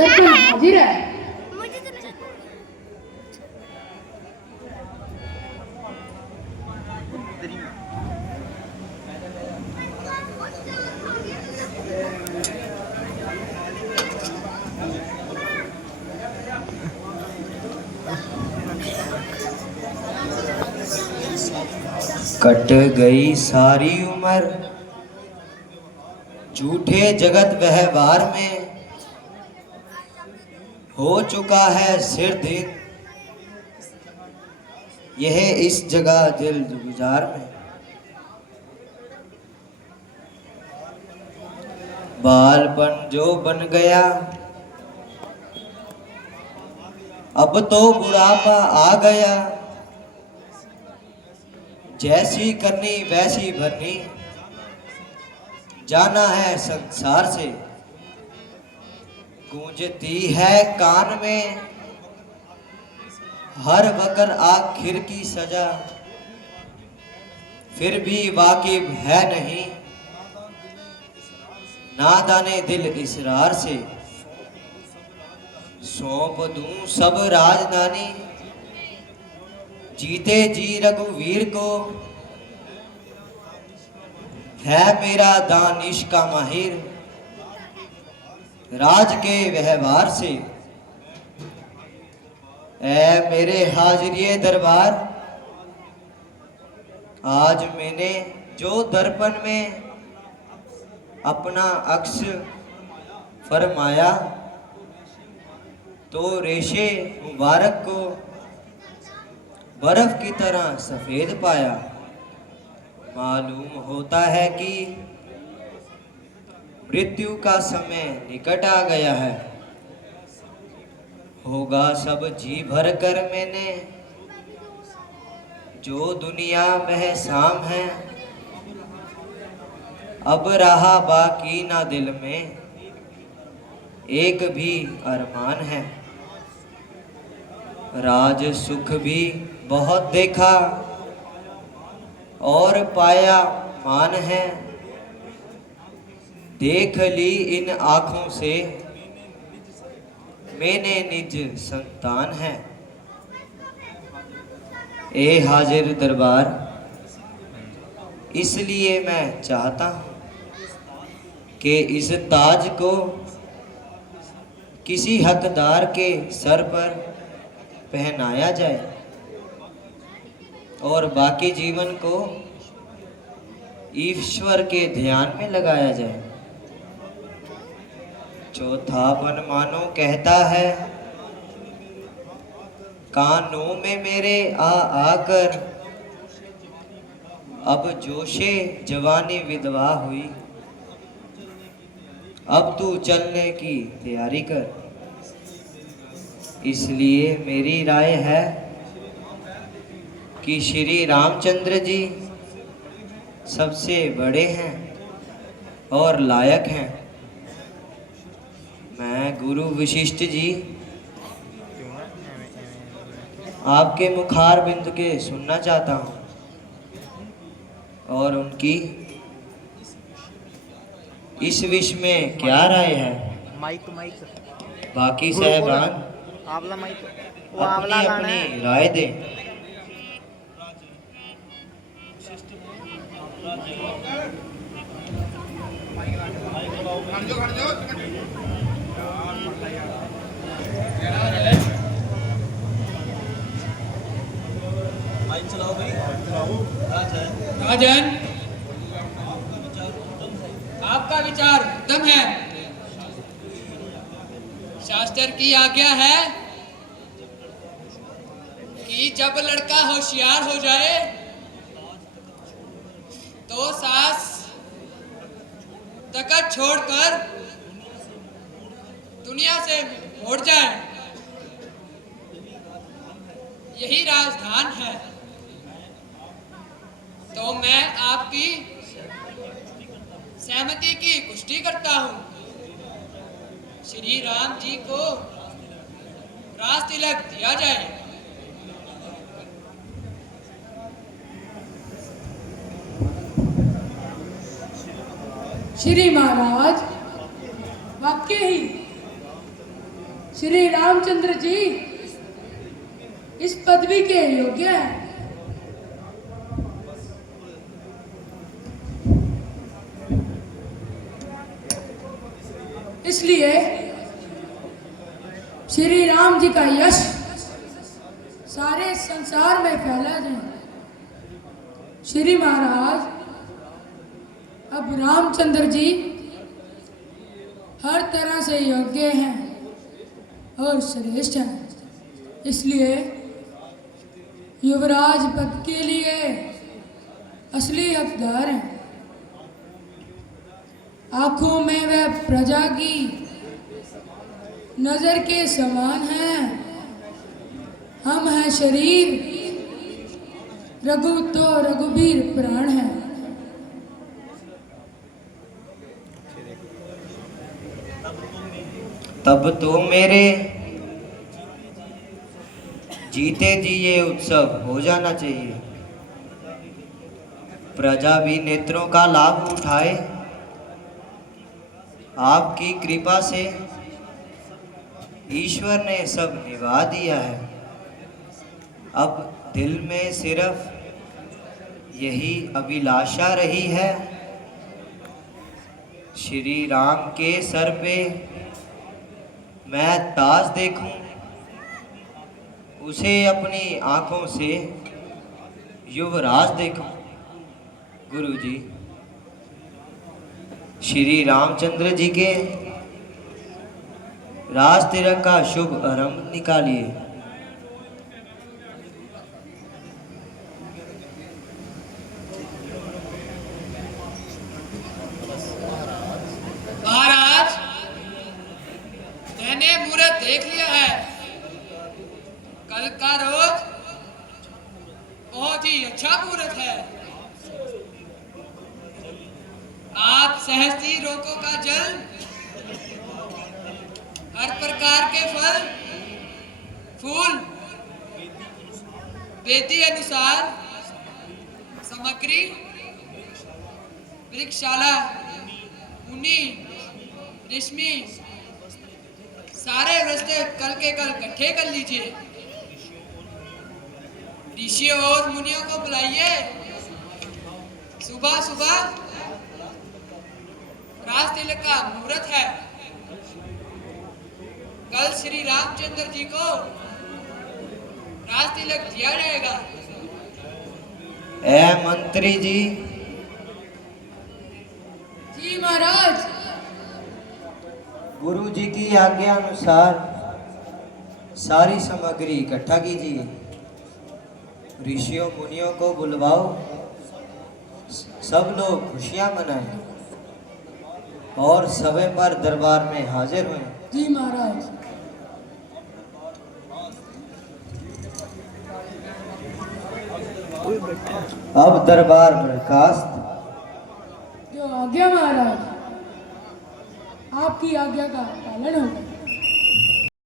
दर्पण हाजिर है। कट गई सारी उम्र झूठे जगत व्यवहार में, हो चुका है सिर दिन यह इस जगह दिल गुजार में। बालपन जो बन गया अब तो बुढ़ापा आ गया, जैसी करनी वैसी भरनी जाना है संसार से। गूंजती है कान में हर वक्त आखिर की सजा, फिर भी वाकिफ है नहीं नादाने दिल इसरार से। सौंप दूं सब राजधानी जीते जी रघुवीर को, है मेरा दानिश का माहिर राज के व्यवहार से। ऐ मेरे हाजिरिए दरबार आज मैंने जो दर्पण में अपना अक्स फरमाया, तो रेशे मुबारक को बर्फ की तरह सफेद पाया। मालूम होता है कि मृत्यु का समय निकट आ गया है, होगा सब जी भर कर मैंने जो दुनिया में शाम है। अब रहा बाकी ना दिल में एक भी अरमान है। राज सुख भी बहुत देखा और पाया मान है, देख ली इन आँखों से मैंने निज संतान है। ए हाजिर दरबार इसलिए मैं चाहता हूँ कि इस ताज को किसी हकदार के सर पर पहनाया जाए और बाकी जीवन को ईश्वर के ध्यान में लगाया जाए। चौथापन मानो कहता है कानों में मेरे आ आकर, अब जोशे जवानी विधवा हुई, अब तू चलने की तैयारी कर। इसलिए मेरी राय है कि श्री रामचंद्र जी सबसे बड़े हैं और लायक हैं। मैं गुरु वशिष्ठ जी आपके मुखार बिंद के सुनना चाहता हूँ और उनकी इस विषय में क्या राय है। बाकी साहबान अपनी अपनी राय दें। राजन, आपका विचार उत्तम है। शास्त्र की आज्ञा है कि जब लड़का होशियार हो जाए तो सास तकत छोड़कर दुनिया से उड़ जाए, यही राजधान है। तो मैं आपकी सहमति की पुष्टि करता हूँ, श्री राम जी को राज तिलक दिया जाए। श्री महाराज वाकई ही श्री रामचंद्र जी इस पदवी के योग्य हैं। इसलिए श्री राम जी का यश सारे संसार में फैला जाए। श्री महाराज, अब रामचंद्र जी हर तरह से योग्य हैं और श्रेष्ठ हैं, इसलिए युवराज पद के लिए असली हकदार हैं। आंखों में वह प्रजा की नजर के समान हैं। हम हैं शरीर, रघु तो रघुबीर प्राण है। तब तो मेरे जीते जी ये उत्सव हो जाना चाहिए। प्रजा भी नेत्रों का लाभ उठाए। आपकी कृपा से ईश्वर ने सब निभा दिया है। अब दिल में सिर्फ यही अभिलाषा रही है, श्री राम के सर पे मैं ताज देखूं, उसे अपनी आंखों से युवराज देखूं। गुरुजी, श्री रामचंद्र जी के राज तिलक का शुभ आरंभ निकालिए। महाराज, मैंने मुहूर्त देख लिया है। कल का रोज बहुत ही अच्छा मुहूर्त है। आप सहस्ती रोगों का जल, हर प्रकार के फल फूल, वेदी अनुसार सामग्री, वृक्षशाला, मुनि, ऋषि, सारे रास्ते कल के कल इकट्ठे कर लीजिए। ऋषियों और मुनियों को बुलाइए। सुबह सुबह राज तिलक का मुहूर्त है। कल श्री रामचंद्र जी को राज तिलक दिया जाएगा। ए मंत्री जी। जी महाराज। गुरु जी की आज्ञा अनुसार सारी सामग्री इकट्ठा कीजिए। ऋषियों मुनियों को बुलवाओ, सब लोग खुशियां मनाएं और समय पर दरबार में हाजिर हुए। जी महाराज। अब दरबार बर्खास्त। जो आज्ञा महाराज, आपकी आज्ञा का पालन होगा।